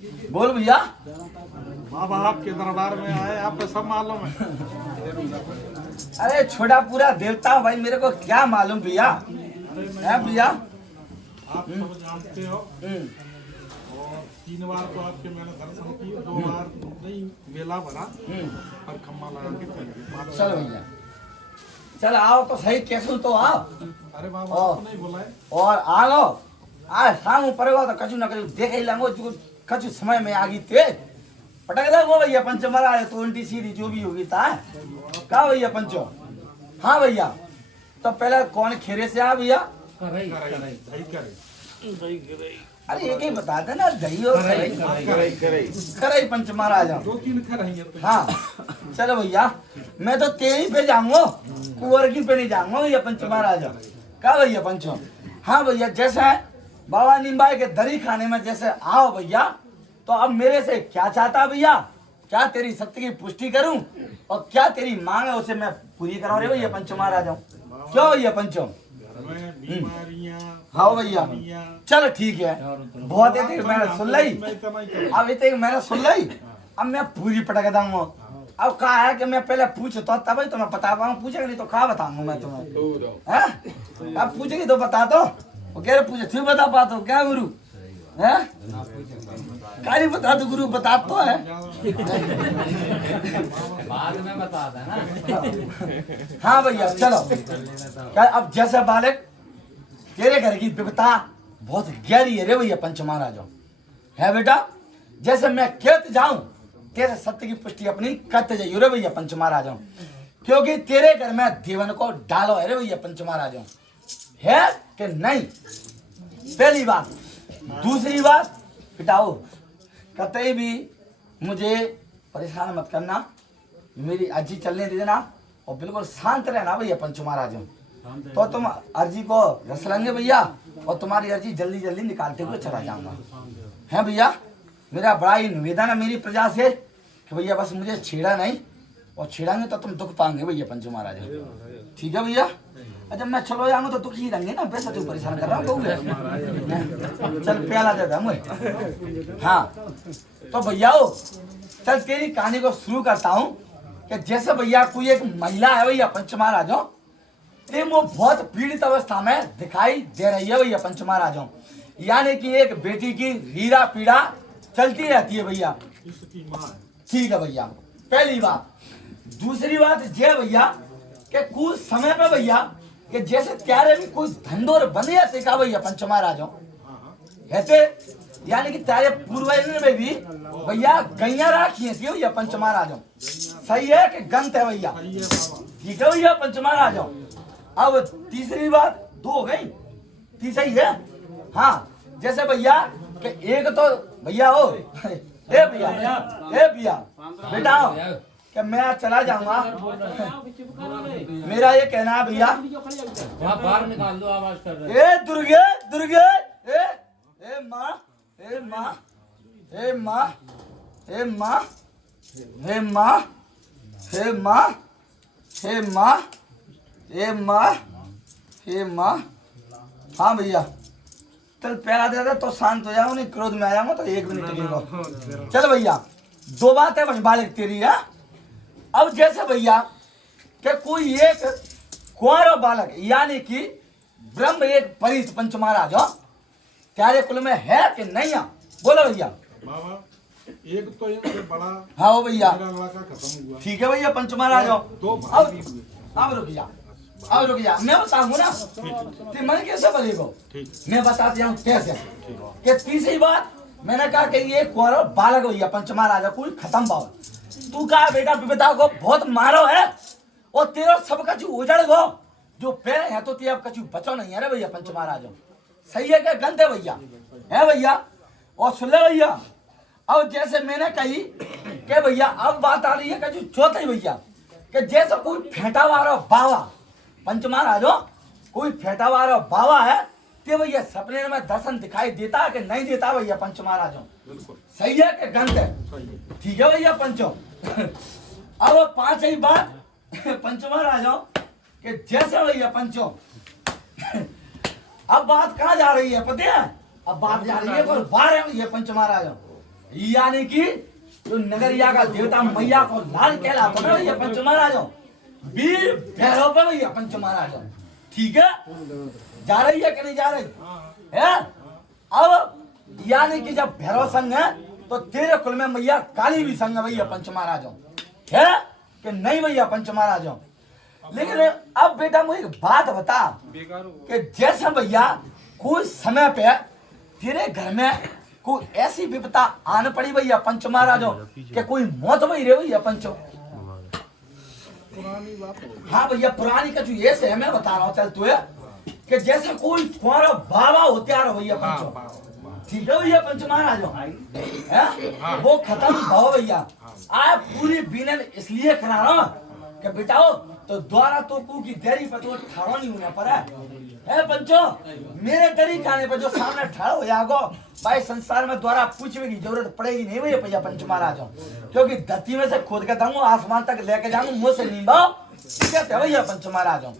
बोल भैया। बाबा आपके दरबार में आए, आपको सब मालूम है। अरे छोटा पूरा देवता भाई, मेरे को क्या मालूम भैया। है भैया, आप सब जानते हो। और 3 बार तो आपके मैंने दर्शन किए, 2 बार नहीं मेला भरा और खम्मा लगा के चल गए। चलो भैया, चल आओ तो सही, कैसे तो आओ। अरे बाबा आपको नहीं बुलाए? और आ लो, आज शाम पड़ेगा तो कछु न कछु देख ही लेंगे, जो कछु समय में आ गई थे पटक दो भैया। पंचो मरा है तो उल्टी सीधी जो भी होगी था का भैया पंचो। हाँ भैया, तो पहले कौन खेरे से आ भैया? अरे एक ही बता देना, दही और खरई पंच महाराज। 2-3 खरई। हाँ चलो भैया, मैं तो तेरी पे जाऊंगा, कुंवर की पे नहीं जाऊंगा भैया पंच महाराज। का भैया पंचो? हाँ भैया, जैसे बाबा नीमबाई के दरी खाने में जैसे आओ भैया, तो अब मेरे से क्या चाहता भैया? क्या तेरी सत्य की पुष्टि करूं और क्या तेरी मांग है उसे मैं पूरी कराऊं रे भैया पंचो महाराज। क्यों भैया पंचो? हाँ भैया, चलो ठीक है, बहुत है मैंने सुन ली। अब इतने मैंने सुन ली, अब मैं पूरी पटक दूंगा। अब कहा है कि मैं पहले पूछ तो तब ही तो मैं बता पाऊँ, पूछेगा नहीं तो कहा बताऊंगा मैं तुम्हें। अब पूछेगी तो बता दो, वो कह रहे पूछे फिर बता पाते हो क्या गुरु? है काली बता दो गुरु, बता तो है बाद में बता देना। हाँ भैया चलो। क्या अब जैसे बालक तेरे घर की विपता बहुत गहरी है रे भैया पंच महाराज। है बेटा, जैसे मैं कहते जाऊं तेरे सत्य की पुष्टि अपनी करते जाइयो रे भैया पंच महाराज, क्योंकि तेरे घर में जीवन को डालो है रे भैया पंच महाराज। है कि नहीं? पहली बात। दूसरी बात, पिटाओ कतई भी मुझे परेशान मत करना, मेरी अर्जी चलने दे देना और बिल्कुल शांत रहना भैया पंच महाराज। तो तुम अर्जी को रस लेंगे भैया और तुम्हारी अर्जी जल्दी जल्दी निकालते हुए चला जाऊंगा। है भैया, मेरा बड़ा ही निवेदन है मेरी प्रजा से कि भैया बस मुझे छेड़ा नहीं, और छेड़ांगे तो तुम दुख पाएंगे भैया पंच महाराज। ठीक है भैया? जब मैं चलो जाऊंगा तो दुख ही रहेंगे ना, वैसे तू परेशान कर रहा हूँ। चल प्याला दे दे मुझे। हाँ तो भैया चल तेरी कहानी को शुरू करता हूँ कि जैसे भैया कोई एक महिला है भैया पंच महाराजों, वो बहुत पीड़ित अवस्था में दिखाई दे रही है भैया पंच महाराजों। यानी कि एक बेटी की हीरा पीड़ा चलती रहती है भैया। ठीक है भैया, पहली बात। दूसरी बात ये भैया कि कुछ समय पे भैया कि जैसे त्यारे भी कोई धंधोर बन जाते का भैया पंच महाराजों कहते, यानी कि त्यारे पूर्वज में भी भैया गैया राखी थी भैया पंच महाराजों। सही है कि गंत है भैया? ठीक है भैया पंच महाराजों। अब तीसरी बात 2 हो गई, तीसरी है। हाँ जैसे भैया कि एक तो भैया हो ए भैया बेटा हो कि मैं चला जाऊंगा। मेरा ये कहना है भैया, बाहर निकाल दो, आवाज कर रहे ए दुर्गे दुर्गे, ए माँ, ए माँ, ए माँ, ए माँ, हे माँ, हे माँ, हे माँ, हे माँ, हे माँ। हाँ भैया, चल प्यारा दे दे तो शांत हो जाओ, नहीं क्रोध में आ जाऊंगा तो 1 मिनट लगेगा। चल भैया 2 बात है बस बालक तेरी है। अब जैसे भैया कि कोई एक कुंवर बालक यानी कि ब्रह्म एक परित पंच महाराज त्यारे कुल में है कि नहीं है? बोलो भैया। बाबा एक तो इनसे बड़ा हाँ हो भैया, मेरा लड़का खत्म हुआ। ठीक है भैया पंच महाराज। 2 भाई हुए। अब रुक जा, अब रुक जा, मैं बताऊंगा ना कि मन कैसे बनेगा। मैं बताते जाऊँ कैसे। कि तीसरी बात मैंने कहा कि ये कुंवर बालक भैया पंच महाराज कोई खत्म बाबा, तू कहा बेटा विपदा को बहुत मारो है और तेरा सब कछु उजड़ गो, जो पैर है तो तेरा कछु बचो नहीं है रे भैया पंच महाराज। सही है क्या गंत है भैया? है भैया? और सुन ले भैया, अब जैसे मैंने कही कि भैया अब बात आ रही है कछु चौथी भैया कि जैसे कोई फेंटावारो बावा पंच महाराज कोई फेंटावारो बावा है ते भैया सपने में दर्शन दिखाई देता है कि नहीं देता भैया पंच महाराजों? सही है कि गंत है? ठीक है भैया पंचो। अब 5 ही बात पंच महाराजों कि जैसे भैया पंचो अब बात कहाँ जा रही है पता है? अब बात जा रही है पर बाहर है ये पंच महाराजों। यानी कि जो नगरिया का देवता मैया को लाल कहलाता है भैया पंच महाराजों, वीर भैरव पे भैया पंच महाराजों। ठीक है, जा रही है कि नहीं जा रही है? अब यानी कि जब भैरव संग है तो तेरे कुल में मैया काली भी संग है भैया पंच महाराजों, है कि नहीं भैया पंच महाराजों? लेकिन अब बेटा मुझे एक बात बता कि जैसे भैया कोई समय पे तेरे घर में कोई ऐसी विपदा आन पड़ी भैया पंच महाराजों कि कोई मौत भई रे भैया पंचो? पुरानी बात हो गई। हाँ भैया पुरानी का जो ये से मैं बता रहा हूँ चल तुझे कि जैसे कोई कुंवारा बाबा होते आ रहा भैया पंचो, ठीक है भैया पंच महाराजों, है वो खत्म भाव भैया। आज पूरी बीनल इसलिए करा रहा हूँ कि बेटाओ तो द्वारा तो कू की देरी पर तो ठाड़ो नहीं होना पड़ा है पंचो। मेरे देरी खाने पर जो सामने ठाड़ हो जाओ भाई संसार में द्वारा पूछने की जरूरत पड़ेगी नहीं भैया पंच महाराजों, क्योंकि धरती में से खोद के दूंगा आसमान तक लेके जाऊंगा मुंह से नींबाओ कहते हैं भैया पंच महाराजों।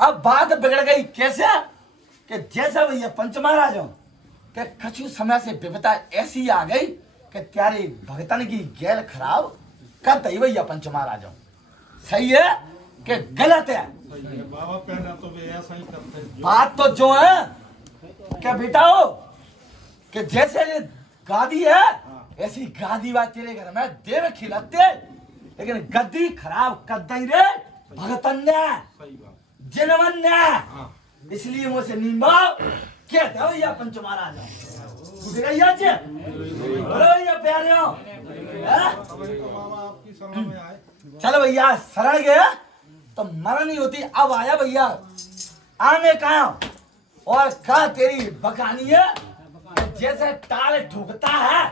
अब बात बिगड़ गई कैसे कि जैसे भैया पंच महाराजों के कछु समय से विपदा ऐसी आ गई कि त्यारे भगतन की गैल खराब कर दई भैया पंच महाराजों। सही है कि गलत है? बाबा पहले तो वे ऐसा ही करते हैं। बात तो जो है क्या बेटाओ कि जैसे ये गादी है ऐसी गादी बात तेरे घर में देव खिलाते, लेकिन गद्दी खराब कर दई रे भगतन ने सही बात। जनवन ने, हाँ। इसलिए मुझसे नींबा कहते हो भैया पंच महाराज भैया प्यारे हो। अभी तो बाबा आपकी शरण में आए। चलो भैया शरण गया तो मरण नहीं होती। अब आया भैया आने कहा और कहा तेरी बखानी है जैसे ताल ठुकता है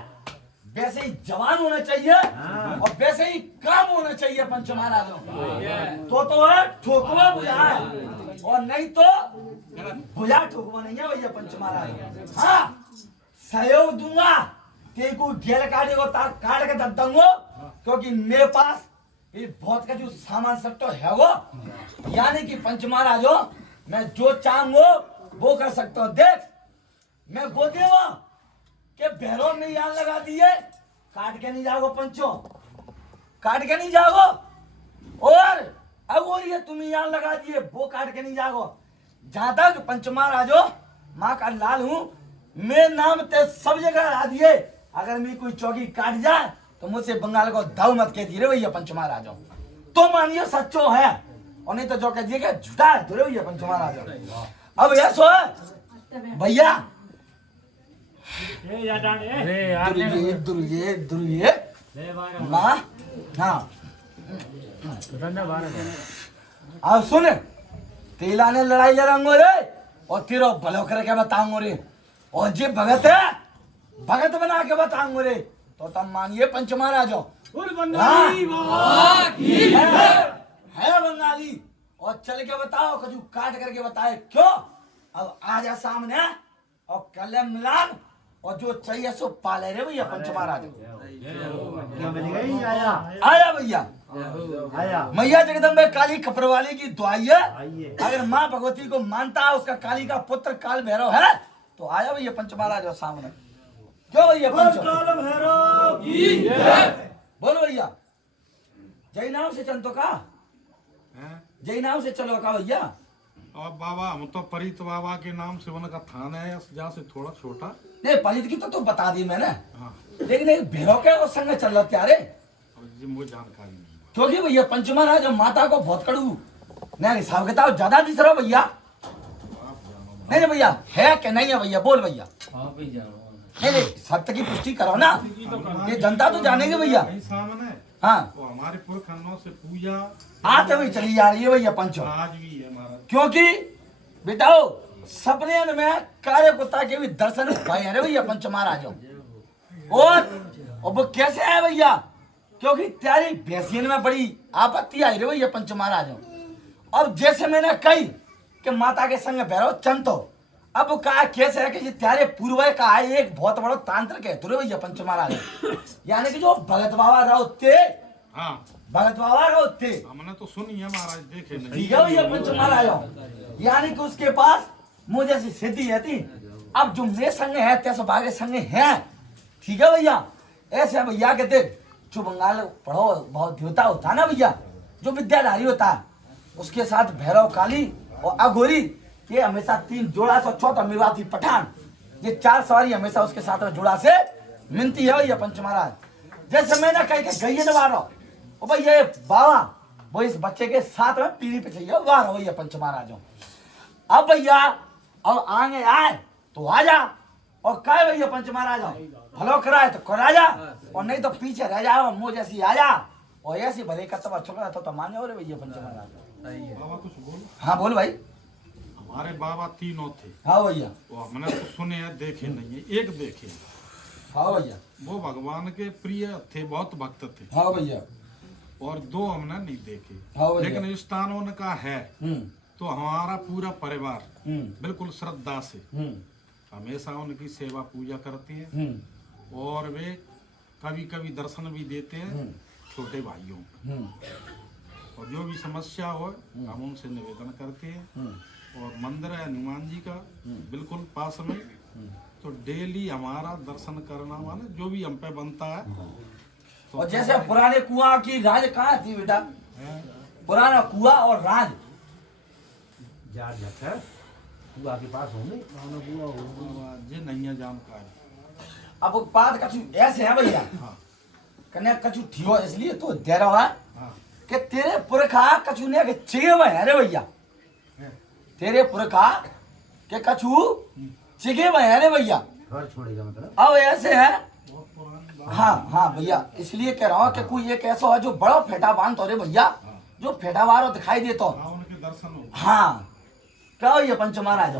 वैसे ही जवान होना चाहिए और वैसे ही काम होना चाहिए पंच महाराजों। तो है ठोकवा बुझा है और नहीं तो बुझा ठोकवा नहीं है भैया पंच महाराज। हाँ सहयोग दूंगा तेरे को घेर काटेगा तार काट के दब दूंगा, क्योंकि मेरे पास ये बहुत का जो सामान सब तो है वो, यानी कि पंच महाराजों मैं जो चाहूंगा वो कर सकता हूँ। देख मैं वो देवा कि भैरव में यान लगा दिए काट के नहीं जाओगे पंचो, काट के नहीं जाओगे, और अब वो ये तुम यान लगा दिए वो काट के नहीं जाओगे। जहां तक पंच महाराजों माँ का लाल हूं, मेरे नाम ते सब जगह हरा दिए। अगर मैं कोई चौकी काट जाए तो मुझसे बंगाल को दाऊ मत कह दिए भैया पंच महाराजों, तो मानिए सच्चो है और नहीं तो जो कह दिए झूठा है तो भैया पंच महाराजों। अब ये सो भैया दुर्गे माँ हाँ अब सुन तेला ने लड़ाई लड़ाऊंगो रे और तेरो भलो करके बताऊंगो रे, और जे भगत है भगत बना के बताऊंगो रे, तो तब मानिए पंच महाराजों है बंगाली। और चल के बताओ कजू काट करके बताए क्यों। अब आ जा सामने और कल मिलान और जो चाहिए सो पाले रे भैया पंच महाराजों। आया भैया मैया जगदम्बे काली खपरवाली की दुआई है। अगर माँ भगवती को मानता है उसका काली का पुत्र काल भैरव है तो आया भैया पंच महाराज सामने। क्यों भैया पंच बोलो भैया जय नाम से चल तो का जय नाम से चलो का भैया। अब बाबा हम तो परित बाबा के नाम से उनका थाना है जहाँ से थोड़ा छोटा। नहीं परित की तो बता दी मैंने, हाँ। लेकिन एक भैरव के और संग चल रहा त्यारे मुझे जानकारी नहीं। क्योंकि भैया पंच महाराज माता को बहुत कड़ू नहीं हिसाब किताब ज्यादा दिस रहा भैया। नहीं भैया है क्या नहीं है भैया बोल भैया। नहीं सत्य की पुष्टि करो ना, ये जनता तो जानेगी भैया। सामने हाँ तो हमारे पुरखनों से पूजा आज भी चली जा रही है भैया पंचो, आज भी है हमारा। क्योंकि बेटाओ सपने में कार्य कुत्ता के भी दर्शन भाई है भैया पंच महाराजों। और वो कैसे है भैया, क्योंकि त्यारी भैंसियन में बड़ी आपत्ति आई रे भैया पंच महाराजों। अब जैसे मैंने कही कि माता के संग भैरव चंतो, अब कहा कैसे है कि त्यारे पूर्व का है एक बहुत बड़ा तांत्रिक है तुरे भैया पंच महाराज, यानी कि जो भगत बाबा राव थे। हाँ भगत बाबा राव थे हमने तो सुनी है महाराज, देखे नहीं। ठीक है भैया पंच महाराज, यानी कि उसके पास मुझे जैसी सिद्धि है थी। अब जो मेरे संग है तैसे बागे संग है, ठीक है भैया। ऐसे है भैया के देख, जो बंगाल पढ़ो बहुत देवता होता है ना भैया, जो विद्याधारी होता है, उसके साथ भैरव काली और अघोरी, ये हमेशा 3 जोड़ा से चौथा मेवाती पठान, ये 4 सवारी हमेशा उसके साथ में जोड़ा से मिलती है भैया पंच महाराज। जैसे मैंने कही कि गई नवारो, ओ भाई ये बाबा वो इस बच्चे के साथ में पीढ़ी पे चाहिए वाह भैया पंच महाराजों। अब भैया अब आगे आए तो आ जा, और कहे भैया पंच महाराज भलो कराए तो करा जा, और नहीं तो पीछे रह जाओ मुँह जैसी आ जा, और ऐसी भले का तब अच्छा तो मान जाओ रे भैया पंच महाराज। बाबा कुछ बोल। हाँ बोल भाई। हमारे बाबा तीनों थे। हाँ भैया। वो हमने तो सुने हैं, देखे नहीं है, एक देखे। हाँ भैया। वो भगवान के प्रिय थे, बहुत भक्त थे। हाँ भैया। और 2 हमने नहीं देखे। हाँ भैया। लेकिन स्थान उनका है, तो हमारा पूरा परिवार बिल्कुल श्रद्धा से हमेशा उनकी सेवा पूजा करते हैं, और वे कभी कभी दर्शन भी देते हैं छोटे भाइयों को। और जो भी समस्या हो हम उनसे निवेदन करते हैं। और मंदिर है हनुमान जी का बिल्कुल पास में, तो डेली हमारा दर्शन करना माने जो भी हम पे बनता है। तो और जैसे पुराने कुआं की राज कहाँ थी बेटा? पुराना कुआं और राज कुआं के पास होंगे। ये नहीं है जानकारी। अब वो बात कछु ऐसे है भैया, हाँ कन्या कछु थियो इसलिए तो दे रहा है हाँ कि तेरे पुरखा कछु ने के चिगे में है रे भैया, तेरे पुरखा के कछु चिगे में है रे भैया। घर छोड़ेगा मतलब। अब ऐसे है। बहुत पुरानी बात। हाँ हाँ भैया, इसलिए कह रहा हूँ कि कोई एक ऐसा है जो बड़ा फेटा बांध तो रे भैया, जो फेटा वारो दिखाई दे तो हाँ उनके दर्शन हो। हाँ क्या भैया पंच महाराज।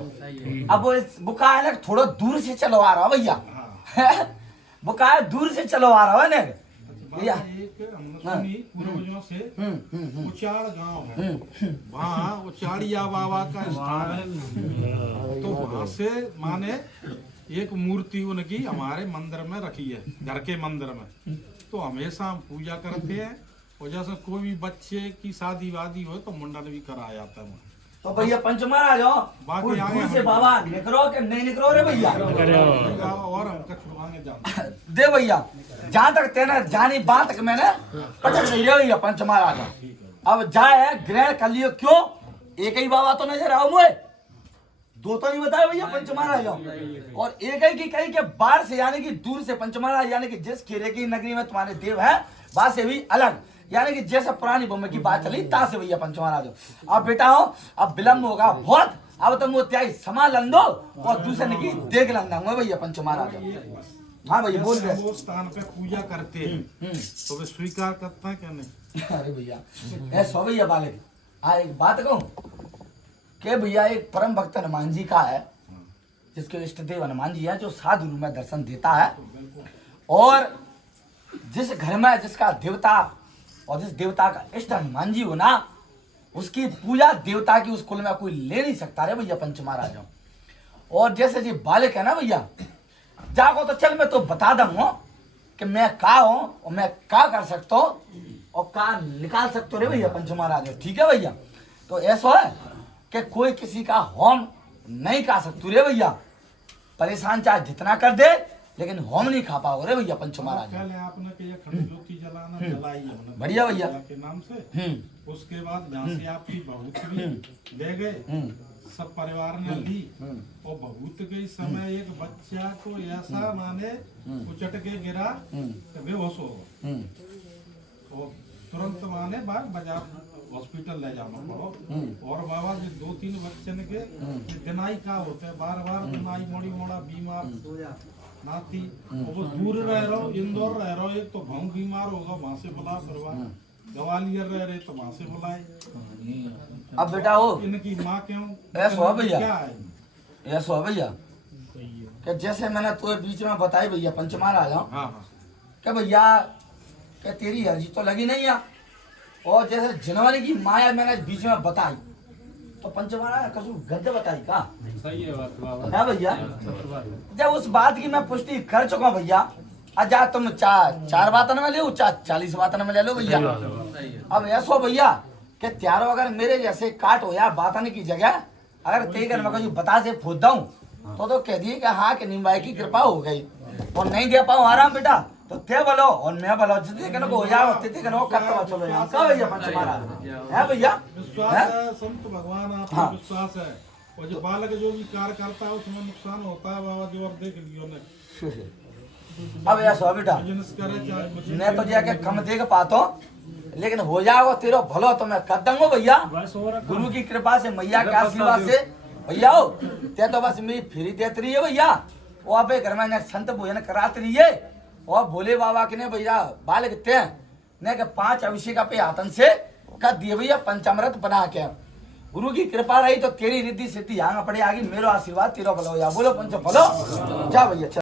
अब वो बुका है ना थोड़ा दूर से चलो आ रहा भैया, बुका है दूर से चलो आ रहा है ना भैया। एक हमने सुनी पूर्वजों से उचाड़ गांव है, वहाँ उचाड़िया बाबा का स्थान है। तो वहाँ से माने एक मूर्ति उनकी हमारे मंदिर में रखी है, घर के मंदिर में। तो हमेशा हम पूजा करते हैं, और जैसे कोई भी बच्चे की शादी वादी हो तो मुंडन भी कराया जाता है। तो भैया पंच महाराज हो, बाकी कोई आगे दूर से हम- बाबा निकलो कि नहीं निकलो रे भैया। और हम कछुआने जाते हैं। दे भैया, जहाँ तक तेने जानी बात तक मैंने पटक नहीं रहे भैया पंच महाराज। अब जाए ग्रहण कर लियो, क्यों एक ही बाबा तो नजर आओ मुझे, 2 तो नहीं बताए भैया पंच महाराज। और एक ही की कही के बाहर से यानी कि दूर से पंच महाराज, यानी कि जिस खेरे की नगरी में तुम्हारे देव है वहां से भी अलग, यानी कि जैसे पुरानी बम्बई की बात चली ता से भैया पंच महाराज। अब बेटा हो, अब विलम्ब होगा बहुत, अब तुम वो त्याई संभाल लो और दूसरे की देख लेंगे भैया पंच महाराज। हाँ भैया बोल रहे। वो स्थान पे पूजा करते हैं तो वे स्वीकार करते हैं क्या नहीं? अरे भैया ऐसा भैया बालक, एक बात कहूँ कि भैया एक परम भक्त हनुमान जी का है, जिसके इष्ट देव हनुमान जी है, जो साधु रूप में दर्शन देता है। और जिस घर में जिसका देवता और जिस देवता का इष्ट हनुमान जी हो ना, उसकी पूजा देवता की उस कुल में कोई ले नहीं सकता रे भैया पंच महाराज। और जैसे जी बालक है ना भैया, जागो तो चल मैं तो बता दूंगा कि मैं का हूँ और मैं का कर सकता हूँ और का निकाल सकते हो रे भैया पंच महाराज। ठीक है भैया, तो ऐसा है कि कोई किसी का होम नहीं खा सकते रे भैया, परेशान चाहे जितना कर दे लेकिन होम नहीं खा पाओ रे भैया पंच महाराज। पहले आपने कि ये खंड ज्योति जलाना जलाई हमने बढ़िया भैया के नाम से। उसके बाद जहाँ से आपकी बहुत भी ले गए, सब परिवार ने ली। और बहुत के समय एक बच्चा को ऐसा माने उचट के गिरा कि बेहोश हो गया। और तुरंत माने बाजार हॉस्पिटल ले जाना पड़ो। और बाबा जी 2-3 बच्चन के दिनाई का होते है, बार बार दिनाई मोड़ी मोड़ा बीमार नाती। और वो दूर रह रहो, इंदौर रह रहो, एक तो भाऊ बीमार होगा वहां से बुला परिवार, ग्वालियर रह रहे तो वहां से बुलाए। अब बेटा हो इनकी माँ क्यों ऐसा है भैया, क्या है? ऐसा है भैया कि जैसे मैंने तो बीच में बताई भैया पंच महाराज हाँ हाँ कि भैया कि तेरी अर्जी तो लगी नहीं है। और जैसे जनवरी की माया मैंने बीच में बताई तो पंच महाराज कसू गद्य बताई का सही है बात बाबा। ना भैया, जब उस बात की मैं पुष्टि कर चुका हूँ भैया, अजा तुम 4 बातन में ले लो, 40 बातन में ले लो भैया। अब ऐसा भैया कि त्यारो अगर मेरे जैसे काट हो या बातन की जगह अगर तेई कर मैं कहीं बता से खोद दूं तो कह दिए कि हाँ कि निम्बाई की कृपा हो गई। और नहीं दे पाऊँ आराम बेटा तो ते बोलो और मैं बोलो जितने कनो को हो जाओ तितने कनो कत्तो चलो यहाँ का भैया पंच महाराज है भैया विश्वास हैं? है संत भगवान आप हाँ। विश्वास है और जो बालक जो भी कार्य करता है उसमें नुकसान होता है बाबा जो और देख लियो ने अब ऐसा बेटा बिजनेस करे चाहे बिजनेस मैं तो जाके कम देख पाता लेकिन हो जाओ तेरो भलो तो मैं कर दूंगा भैया गुरु की कृपा से मैया के आशीर्वाद से भैया हो ते तो बस मेरी फ्री देती रही है भैया वो आप घर में ने संत भोजन कराती रही है और भोले बाबा के ने भैया बालक ते ने के 5 अभिषेक पे हाथन से कर दिए भैया पंचामृत बना के गुरु की कृपा रही तो तेरी रिद्धि सिद्धि यहाँ पड़े आगे मेरो आशीर्वाद तेरो भलो या बोलो पंच भलो जा भैया चल।